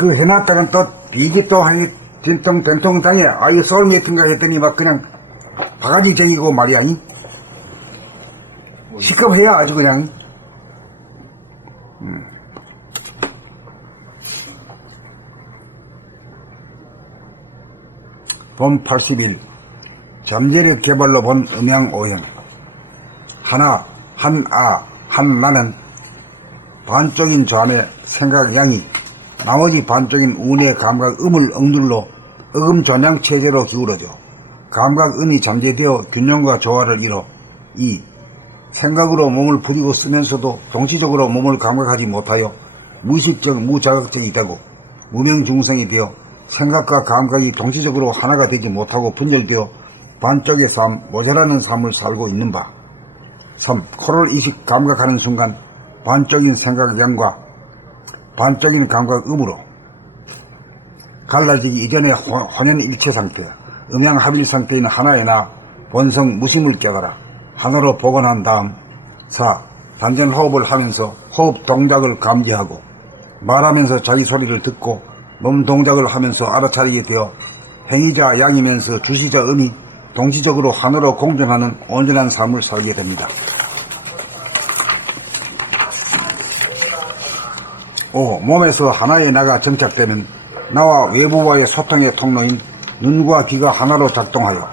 그 해놨다간 또 이게 또 하니 된통당해 아유 소울메이트인가 했더니 막 그냥 바가지쟁이고 말이야. 시급해야 아주 그냥. 본 80일 잠재력 개발로 본 음양오행. 하나, 한아, 한나는 반쪽인 좌의 생각 양이, 나머지 반쪽인 운의 감각 음을 억눌러 어금전향 체제로 기울어져 감각 음이 잠재되어 균형과 조화를 이뤄. 2. 생각으로 몸을 부리고 쓰면서도 동시적으로 몸을 감각하지 못하여 무의식적 무자극적이 되고 무명중생이 되어 생각과 감각이 동시적으로 하나가 되지 못하고 분열되어 반쪽의 삶, 모자라는 삶을 살고 있는 바. 3. 코를 이식 감각하는 순간 반쪽인 생각량과 반쪽인 감각 음으로 갈라지기 이전의 혼연일체 상태, 음양합일 상태인 하나의 나, 본성 무심을 깨달아 하나로 복원한 다음. 4. 단전호흡을 하면서 호흡 동작을 감지하고 말하면서 자기 소리를 듣고 몸 동작을 하면서 알아차리게 되어 행위자 양이면서 주시자 음이 동시적으로 하나로 공존하는 온전한 삶을 살게 됩니다. 5. 몸에서 하나의 나가 정착되면 나와 외부와의 소통의 통로인 눈과 귀가 하나로 작동하여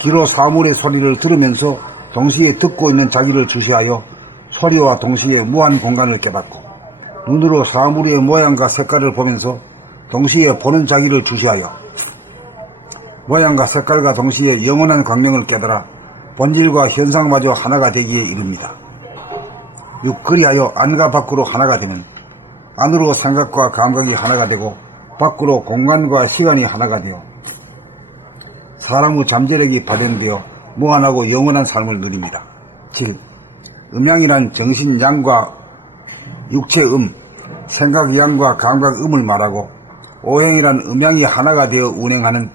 귀로 사물의 소리를 들으면서 동시에 듣고 있는 자기를 주시하여 소리와 동시에 무한 공간을 깨닫고 눈으로 사물의 모양과 색깔을 보면서 동시에 보는 자기를 주시하여 모양과 색깔과 동시에 영원한 광명을 깨달아 본질과 현상마저 하나가 되기에 이릅니다. 6. 그리하여 안과 밖으로 하나가 되면 안으로 생각과 감각이 하나가 되고 밖으로 공간과 시간이 하나가 되어 사람의 잠재력이 발현되어 무한하고 영원한 삶을 누립니다. 7. 음양이란 정신 양과 육체 생각 양과 감각 음을 말하고 오행이란 음양이 하나가 되어 운행하는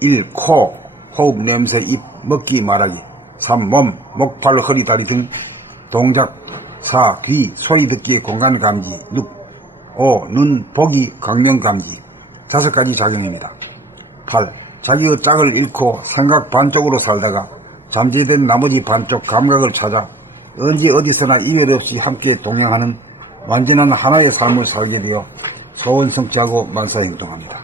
1. 코, 호흡, 냄새, 입, 먹기, 말하기. 3. 몸, 목, 팔, 허리, 다리 등 동작. 4. 귀, 소리 듣기의 공간 감지. 6. 5. 눈, 보기, 광명 감지. 5가지 작용입니다. 8. 자기의 짝을 잃고 생각 반쪽으로 살다가 잠재된 나머지 반쪽 감각을 찾아 언제 어디서나 이별 없이 함께 동행하는 완전한 하나의 삶을 살게 되어 소원 성취하고 만사행동합니다.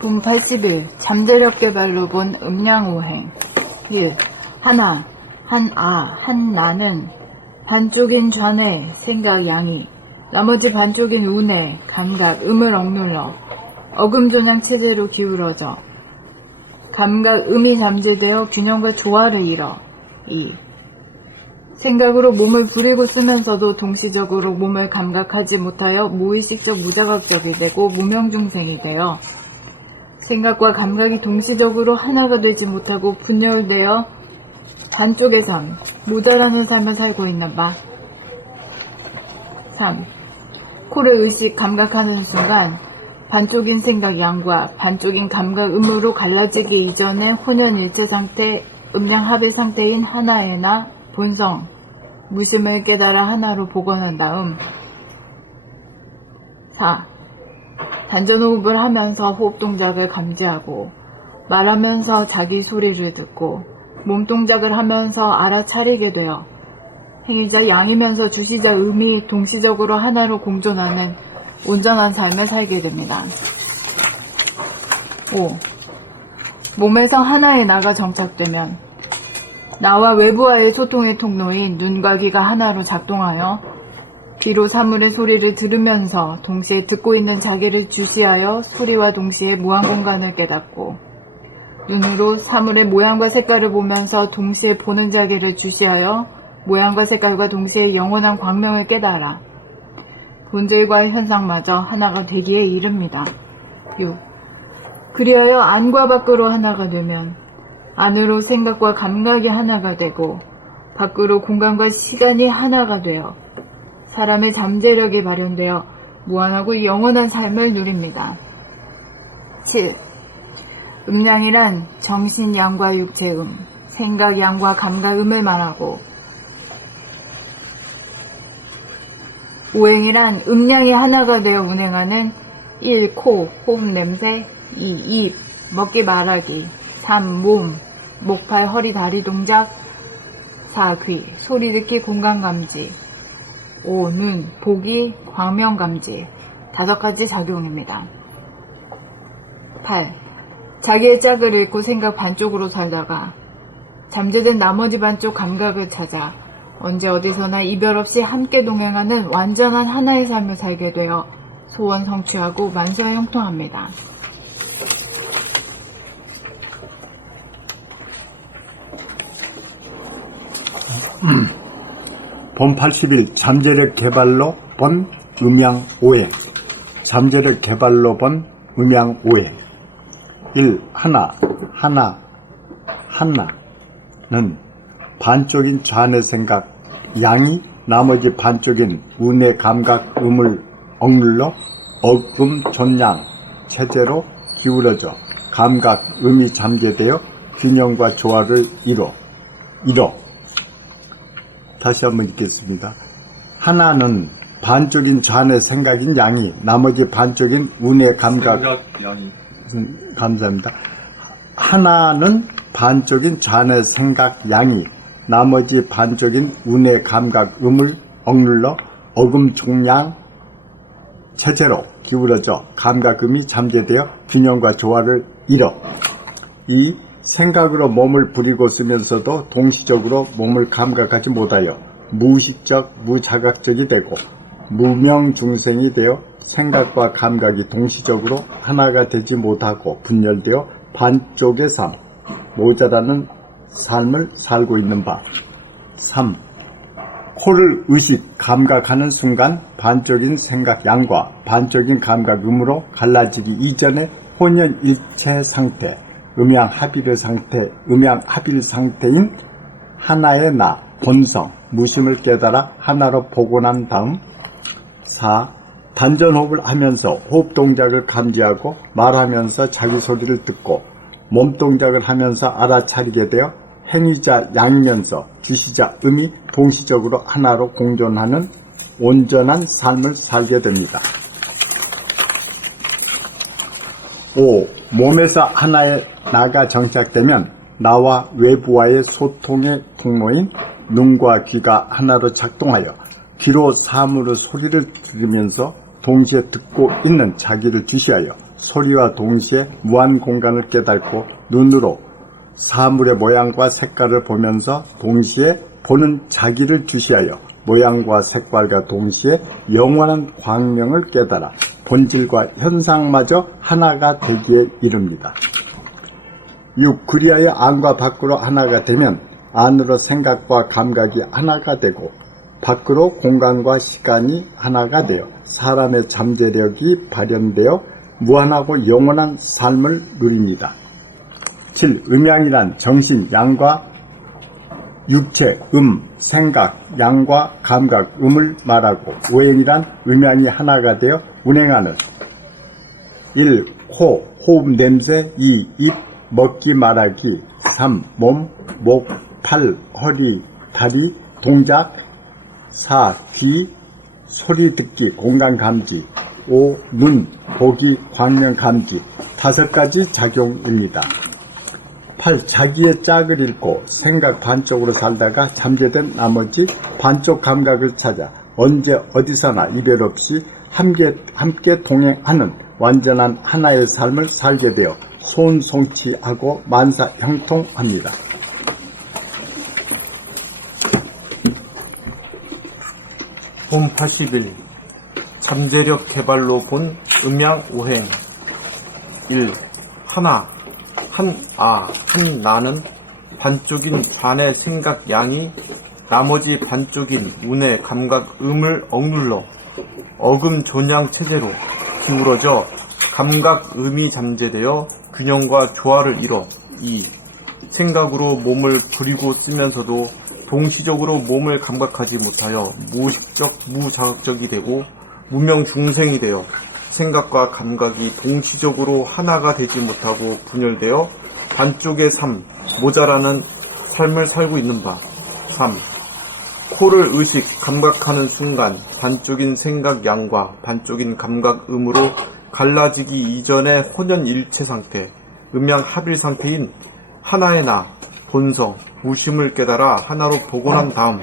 본 80일 잠재력 개발로 본 음양오행. 1. 하나, 한아, 한나는 반쪽인 좌뇌, 생각 양이, 나머지 반쪽인 우뇌, 감각 음을 억눌러 어금존양 체제로 기울어져 감각 음이 잠재되어 균형과 조화를 이뤄. 2. 생각으로 몸을 부리고 쓰면서도 동시적으로 몸을 감각하지 못하여 무의식적 무자각적이 되고 무명중생이 되어 생각과 감각이 동시적으로 하나가 되지 못하고 분열되어 반쪽의 삶, 모자라는 삶을 살고 있는 바. 3. 코를 의식 감각하는 순간 반쪽인 생각 양과 반쪽인 감각 음으로 갈라지기 이전의 혼연일체 상태, 음양합의 상태인 하나의 나, 본성, 무심을 깨달아 하나로 복원한 다음. 4. 단전호흡을 하면서 호흡 동작을 감지하고 말하면서 자기 소리를 듣고 몸 동작을 하면서 알아차리게 되어 행위자 양이면서 주시자 음이 동시적으로 하나로 공존하는 온전한 삶을 살게 됩니다. 5. 몸에서 하나의 나가 정착되면 나와 외부와의 소통의 통로인 눈과 귀가 하나로 작동하여 귀로 사물의 소리를 들으면서 동시에 듣고 있는 자기를 주시하여 소리와 동시에 무한 공간을 깨닫고 눈으로 사물의 모양과 색깔을 보면서 동시에 보는 자기를 주시하여 모양과 색깔과 동시에 영원한 광명을 깨달아 본질과 현상마저 하나가 되기에 이릅니다. 6. 그리하여 안과 밖으로 하나가 되면 안으로 생각과 감각이 하나가 되고 밖으로 공간과 시간이 하나가 되어 사람의 잠재력이 발현되어 무한하고 영원한 삶을 누립니다. 7. 음양이란 정신 양과 육체 생각 양과 감각 음을 말하고 오행이란 음양이 하나가 되어 운행하는 1. 코, 호흡 냄새 2. 입, 먹기 말하기 3. 몸, 목, 팔, 허리, 다리 동작 4. 귀, 소리 듣기, 공간 감지 5. 눈, 보기, 광명 감지 5가지 작용입니다. 8. 자기의 짝을 잃고 생각 반쪽으로 살다가 잠재된 나머지 반쪽 감각을 찾아 언제 어디서나 이별 없이 함께 동행하는 완전한 하나의 삶을 살게 되어 소원 성취하고 만사에 형통합니다. 본 80일 잠재력 개발로 본 음양 오행. 잠재력 개발로 본 음양 오행. 1. 하나는 반쪽인 좌뇌 생각 양이 나머지 반쪽인 우뇌 감각 음을 억눌러 어금 존양 체제로 기울어져 감각 음이 잠재되어 균형과 조화를 이뤄. 다시 한번 읽겠습니다. 하나는 반쪽인 좌뇌 생각인 양이 나머지 반쪽인 우뇌 감각 양이 감사합니다. 하나는 반쪽인 좌뇌 생각 양이 나머지 반쪽인 우뇌 감각 음을 억눌러 어금 종양 체제로 기울어져 감각음이 잠재되어 균형과 조화를 이뤄. 이 생각으로 몸을 부리고 쓰면서도 동시적으로 몸을 감각하지 못하여 무의식적, 무자각적이 되고 무명중생이 되어 생각과 감각이 동시적으로 하나가 되지 못하고 분열되어 반쪽의 삶, 모자라는 삶을 살고 있는 바. 3. 코를 의식, 감각하는 순간 반쪽인 생각 양과 반쪽인 감각 음으로 갈라지기 이전의 혼연일체 상태, 음양합일 상태인 하나의 나, 본성, 무심을 깨달아 하나로 보고 난 다음. 4. 단전호흡을 하면서 호흡 동작을 감지하고 말하면서 자기 소리를 듣고 몸 동작을 하면서 알아차리게 되어 행위자 양이면서 주시자 음이 동시적으로 하나로 공존하는 온전한 삶을 살게 됩니다. 5. 몸에서 하나의 나가 정착되면 나와 외부와의 소통의 통로인 눈과 귀가 하나로 작동하여 귀로 사물의 소리를 들으면서 동시에 듣고 있는 자기를 주시하여 소리와 동시에 무한 공간을 깨닫고 눈으로 사물의 모양과 색깔을 보면서 동시에 보는 자기를 주시하여 모양과 색깔과 동시에 영원한 광명을 깨달아 본질과 현상마저 하나가 되기에 이릅니다. 6. 그리하여 안과 밖으로 하나가 되면 안으로 생각과 감각이 하나가 되고 밖으로 공간과 시간이 하나가 되어 사람의 잠재력이 발현되어 무한하고 영원한 삶을 누립니다. 7. 음양이란 정신 양과 육체 생각 양과 감각 음을 말하고 오행이란 음양이 하나가 되어 운행하는 1. 코, 호흡 냄새 2. 입, 먹기 말하기 3. 몸, 목, 팔, 허리, 다리, 동작 4. 귀, 소리 듣기, 공간 감지 5. 눈, 보기, 광명 감지 5가지 작용입니다. 8. 자기의 짝을 잃고 생각 반쪽으로 살다가 잠재된 나머지 반쪽 감각을 찾아 언제 어디서나 이별 없이 함께 동행하는 완전한 하나의 삶을 살게 되어 소원 성취하고 만사 형통합니다. 본 80일 잠재력 개발로 본 음양 오행. 1. 나는 반쪽인 좌뇌 생각 양이 나머지 반쪽인 우뇌 감각 음을 억눌러 어금 존양 체제로 기울어져 감각 음이 잠재되어 균형과 조화를 이뤄. 2. 생각으로 몸을 부리고 쓰면서도 동시적으로 몸을 감각하지 못하여 무의식적, 무자극적이 되고 무명중생이 되어 생각과 감각이 동시적으로 하나가 되지 못하고 분열되어 반쪽의 삶, 모자라는 삶을 살고 있는 바. 3. 코를 의식, 감각하는 순간 반쪽인 생각 양과 반쪽인 감각 음으로 갈라지기 이전의 혼연일체 상태, 음양합일 상태인 하나의 나, 본성, 무심을 깨달아 하나로 복원한 다음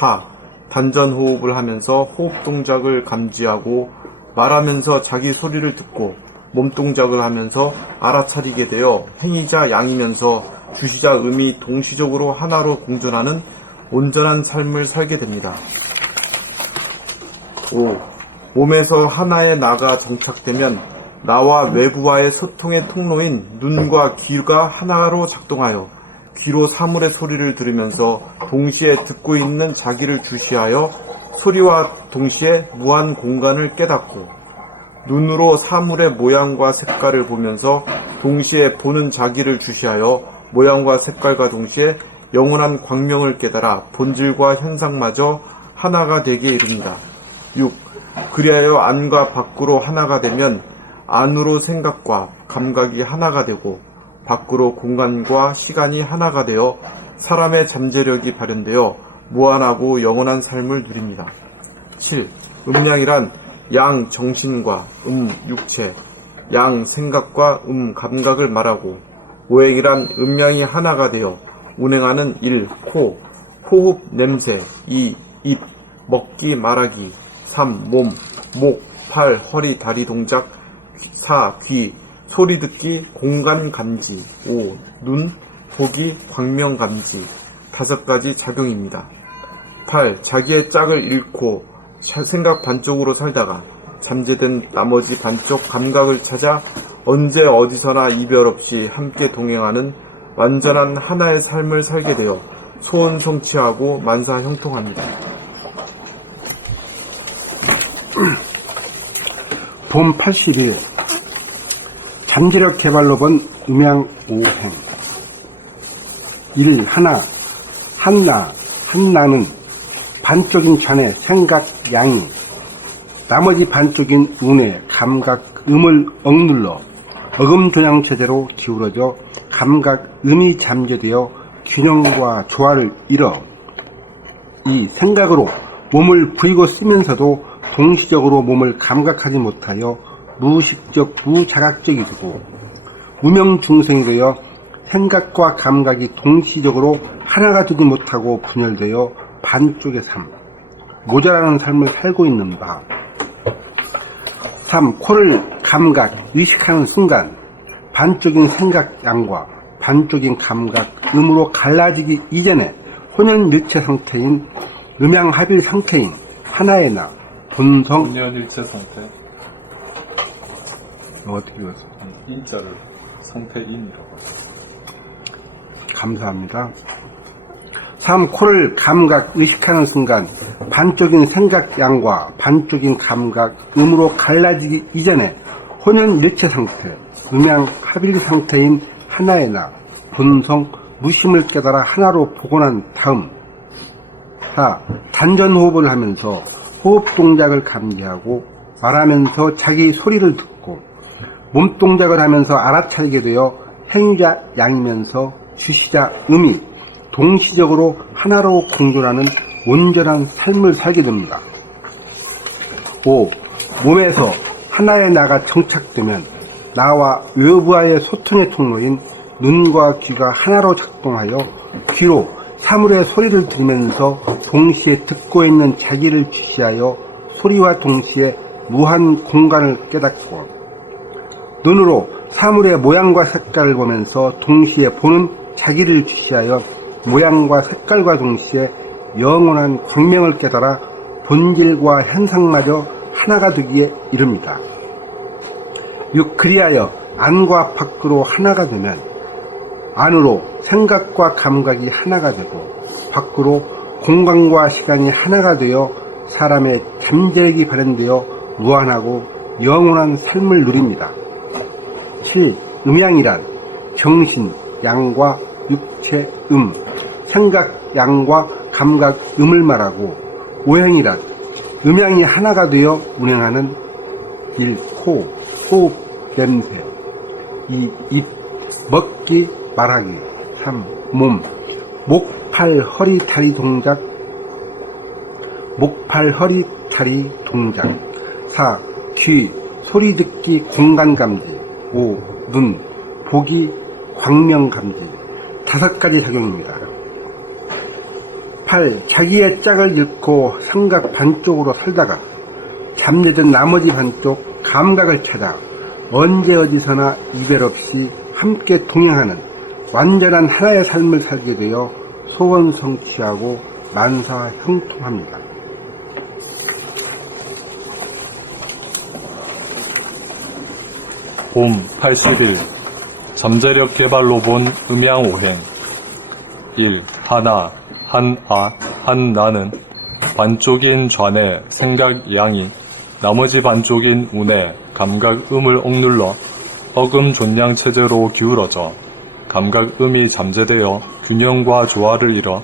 4. 단전호흡을 하면서 호흡 동작을 감지하고 말하면서 자기 소리를 듣고 몸동작을 하면서 알아차리게 되어 행위자 양이면서 주시자 음이 동시적으로 하나로 공존하는 온전한 삶을 살게 됩니다. 5. 몸에서 하나의 나가 정착되면 나와 외부와의 소통의 통로인 눈과 귀가 하나로 작동하여 귀로 사물의 소리를 들으면서 동시에 듣고 있는 자기를 주시하여 소리와 동시에 무한 공간을 깨닫고 눈으로 사물의 모양과 색깔을 보면서 동시에 보는 자기를 주시하여 모양과 색깔과 동시에 영원한 광명을 깨달아 본질과 현상마저 하나가 되게 이릅니다. 6. 그리하여 안과 밖으로 하나가 되면 안으로 생각과 감각이 하나가 되고 밖으로 공간과 시간이 하나가 되어 사람의 잠재력이 발현되어 무한하고 영원한 삶을 누립니다. 7. 음양이란 양 정신과 육체, 양 생각과 감각을 말하고 오행이란 음양이 하나가 되어 운행하는 1. 코, 호흡, 냄새 2. 입, 먹기, 말하기 3. 몸, 목, 팔, 허리, 다리 동작 4. 귀, 소리 듣기, 공간 감지 5. 눈, 보기, 광명 감지 5가지 작용입니다. 8. 자기의 짝을 잃고 생각 반쪽으로 살다가 잠재된 나머지 반쪽 감각을 찾아 언제 어디서나 이별 없이 함께 동행하는 완전한 하나의 삶을 살게 되어 소원 성취하고 만사 형통합니다. 봄 81 잠재력 개발로 본 음양 5행 1. 한나는 반쪽인 잔의 생각 양이 나머지 반쪽인 운의 감각 음을 억눌러 어금조양체제로 기울어져 감각 음이 잠재되어 균형과 조화를 잃어 2. 생각으로 몸을 부리고 쓰면서도 동시적으로 몸을 감각하지 못하여 무의식적 무자각적이 되고 무명중생이 되어 생각과 감각이 동시적으로 하나가 되지 못하고 분열되어 반쪽의 삶, 모자라는 삶을 살고 있는 바. 3. 코를 감각, 의식하는 순간 반쪽인 생각 양과 반쪽인 감각 음으로 갈라지기 이전에 혼연일체 상태인 음양합일 상태인 하나의 나, 본성. 혼연일체 상태. 어떻게 읽었어요? 인자를 상태인이라고 하죠. 감사합니다. 3. 코를 감각, 의식하는 순간 반쪽인 생각 양과 반쪽인 감각 음으로 갈라지기 이전에 혼연일체 상태, 음양합일 상태인 하나의 나, 본성, 무심을 깨달아 하나로 복원한 다음 4. 단전호흡을 하면서 호흡 동작을 감지하고 말하면서 자기 소리를 듣고 몸동작을 하면서 알아차리게 되어 행위자 양이면서 주시자 음이 동시적으로 하나로 공존하는 온전한 삶을 살게 됩니다. 5. 몸에서 하나의 나가 정착되면 나와 외부와의 소통의 통로인 눈과 귀가 하나로 작동하여 귀로 사물의 소리를 들으면서 동시에 듣고 있는 자기를 주시하여 소리와 동시에 무한 공간을 깨닫고 눈으로 사물의 모양과 색깔을 보면서 동시에 보는 자기를 주시하여 모양과 색깔과 동시에 영원한 광명을 깨달아 본질과 현상마저 하나가 되기에 이릅니다. 6. 그리하여 안과 밖으로 하나가 되면 안으로 생각과 감각이 하나가 되고 밖으로 공간과 시간이 하나가 되어 사람의 잠재력이 발현되어 무한하고 영원한 삶을 누립니다. 7. 음양이란 정신 양과 육체 생각 양과 감각 음을 말하고 오행이란 음양이 하나가 되어 운행하는 1. 코, 호흡, 냄새 2. 입, 먹기, 말하기 3. 몸, 목, 팔, 허리, 다리 동작 목, 팔, 허리, 다리 동작. 4. 귀, 소리 듣기 공간 감지. 5. 눈, 보기 광명 감지. 5가지 작용입니다. 8. 자기의 짝을 잃고 삼각 반쪽으로 살다가 잠재된 나머지 반쪽 감각을 찾아 언제 어디서나 이별 없이 함께 동행하는 완전한 하나의 삶을 살게 되어 소원 성취하고 만사 형통합니다. 봄 81. 잠재력 개발로 본 음양오행. 1. 하나, 한아, 한나는 반쪽인 좌뇌, 생각 양이, 나머지 반쪽인 우뇌, 감각 음을 억눌러 어금 존양 체제로 기울어져 감각 음이 잠재되어 균형과 조화를 잃어.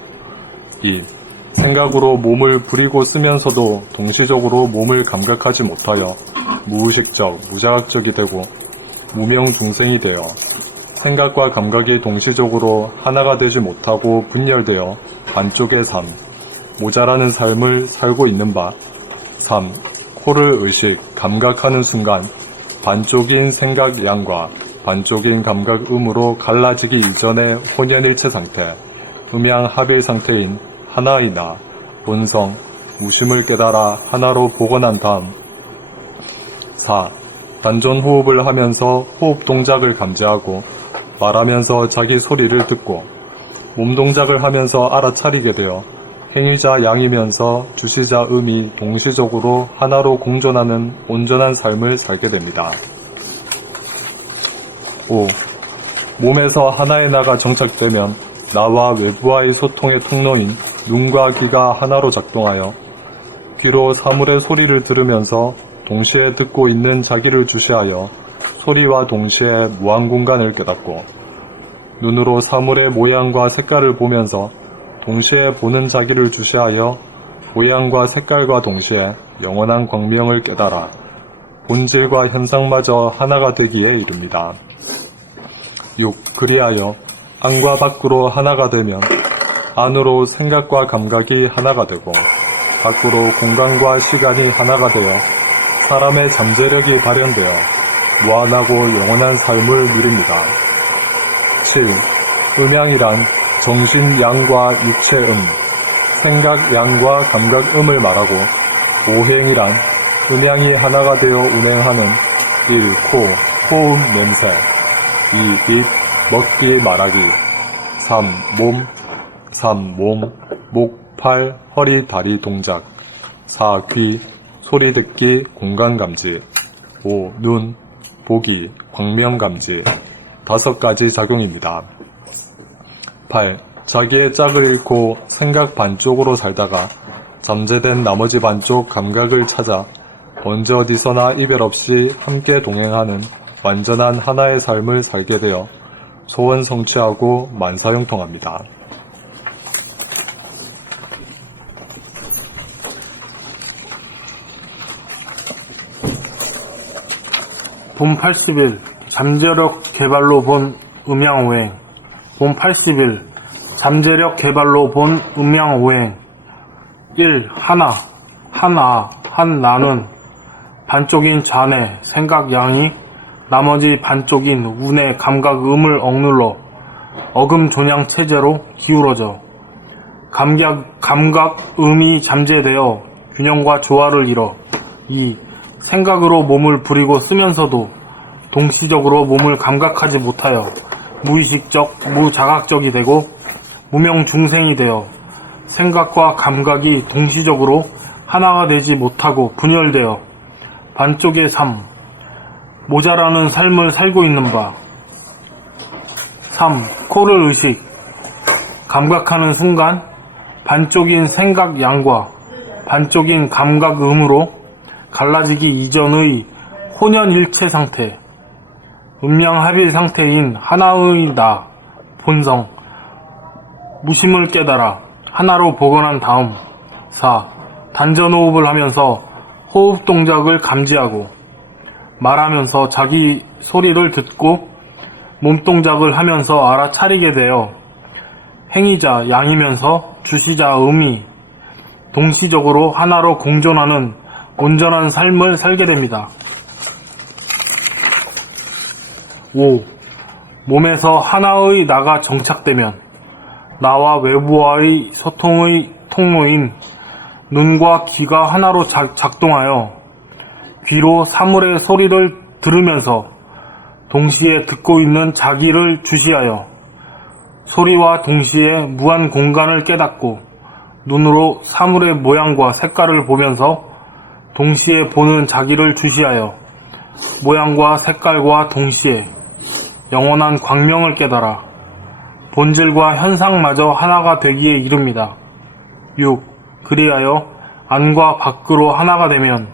2. 생각으로 몸을 부리고 쓰면서도 동시적으로 몸을 감각하지 못하여 무의식적, 무자각적이 되고 무명중생이 되어 생각과 감각이 동시적으로 하나가 되지 못하고 분열되어 반쪽의 삶, 모자라는 삶을 살고 있는 바. 3. 코를 의식, 감각하는 순간 반쪽인 생각 양과 반쪽인 감각 음으로 갈라지기 이전의 혼연일체 상태, 음양 합일 상태인 하나의 나, 본성, 무심을 깨달아 하나로 복원한 다음. 4. 단전 호흡을 하면서 호흡 동작을 감지하고 말하면서 자기 소리를 듣고 몸 동작을 하면서 알아차리게 되어 행위자 양이면서 주시자 음이 동시적으로 하나로 공존하는 온전한 삶을 살게 됩니다. 5. 몸에서 하나의 나가 정착되면 나와 외부와의 소통의 통로인 눈과 귀가 하나로 작동하여 귀로 사물의 소리를 들으면서 동시에 듣고 있는 자기를 주시하여 소리와 동시에 무한 공간을 깨닫고 눈으로 사물의 모양과 색깔을 보면서 동시에 보는 자기를 주시하여 모양과 색깔과 동시에 영원한 광명을 깨달아 본질과 현상마저 하나가 되기에 이릅니다. 6. 그리하여 안과 밖으로 하나가 되면 안으로 생각과 감각이 하나가 되고 밖으로 공간과 시간이 하나가 되어 사람의 잠재력이 발현되어 무한하고 영원한 삶을 누립니다. 7. 음양이란 정신 양과 육체 생각 양과 감각 음을 말하고, 오행이란 음양이 하나가 되어 운행하는 1. 코, 호흡, 냄새 2. 입, 먹기, 말하기 3. 몸, 목, 팔, 허리, 다리 동작 4. 귀, 소리 듣기, 공간 감지 5. 눈, 보기, 광명 감지 5가지 작용입니다. 8. 자기의 짝을 잃고 생각 반쪽으로 살다가 잠재된 나머지 반쪽 감각을 찾아 언제 어디서나 이별 없이 함께 동행하는 완전한 하나의 삶을 살게 되어 소원 성취하고 만사형통합니다. 봄 80일 잠재력 개발로 본 음양오행. 봄 80일 잠재력 개발로 본 음양오행. 1. 한나는 반쪽인 좌뇌, 생각 양이 나머지 반쪽인 우뇌, 감각 음을 억눌러 어금 존양 체제로 기울어져 감각 음이 잠재되어 균형과 조화를 잃어. 2. 생각으로 몸을 부리고 쓰면서도 동시적으로 몸을 감각하지 못하여 무의식적, 무자각적이 되고 무명중생이 되어 생각과 감각이 동시적으로 하나가 되지 못하고 분열되어 반쪽의 삶, 모자라는 삶을 살고 있는 바. 3. 코를 의식, 감각하는 순간 반쪽인 생각 양과 반쪽인 감각 음으로 갈라지기 이전의 혼연일체 상태, 음양합일 상태인 하나의 나, 본성, 무심을 깨달아 하나로 복원한 다음. 4. 단전호흡을 하면서 호흡 동작을 감지하고 말하면서 자기 소리를 듣고 몸동작을 하면서 알아차리게 되어 행위자 양이면서 주시자 음이 동시적으로 하나로 공존하는 온전한 삶을 살게 됩니다. 5. 몸에서 하나의 나가 정착되면 나와 외부와의 소통의 통로인 눈과 귀가 하나로 작동하여 귀로 사물의 소리를 들으면서 동시에 듣고 있는 자기를 주시하여 소리와 동시에 무한 공간을 깨닫고 눈으로 사물의 모양과 색깔을 보면서 동시에 보는 자기를 주시하여 모양과 색깔과 동시에 영원한 광명을 깨달아 본질과 현상마저 하나가 되기에 이릅니다. 6. 그리하여 안과 밖으로 하나가 되면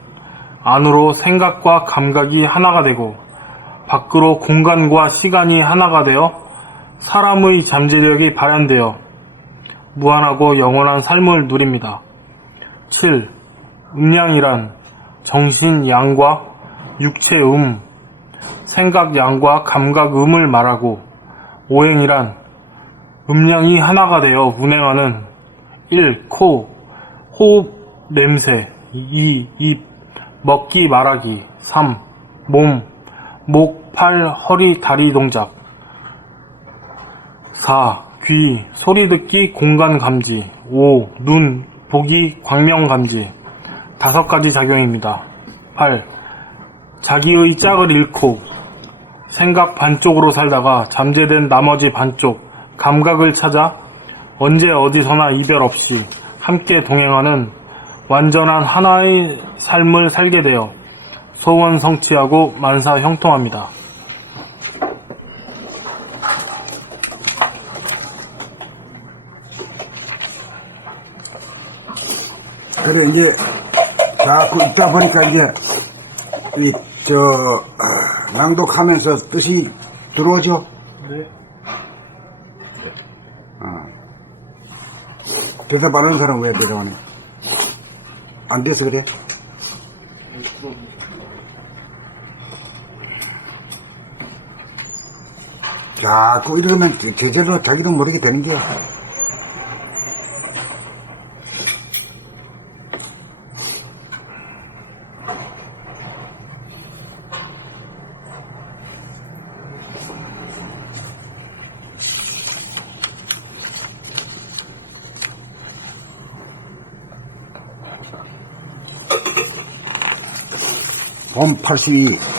안으로 생각과 감각이 하나가 되고 밖으로 공간과 시간이 하나가 되어 사람의 잠재력이 발현되어 무한하고 영원한 삶을 누립니다. 7. 음양이란 정신 양과 육체 생각 양과 감각 음을 말하고 오행이란 음양이 하나가 되어 운행하는 1. 코, 호흡, 냄새 2. 입, 먹기, 말하기 3. 몸, 목, 팔, 허리, 다리 동작 4. 귀, 소리 듣기, 공간 감지 5. 눈, 보기, 광명 감지 5가지 작용입니다. 8. 자기의 짝을 잃고 생각 반쪽으로 살다가 잠재된 나머지 반쪽 감각을 찾아 언제 어디서나 이별 없이 함께 동행하는 완전한 하나의 삶을 살게 되어 소원 성취하고 만사 형통합니다. 그래, 이제, 자꾸 있다 보니까 이제, 낭독하면서 뜻이 들어오죠? 네. 대사 바르는 사람은 왜 들어오네? 안 돼서 그래? 자꾸 이러면 제대로 자기도 모르게 되는 게야. 봄 82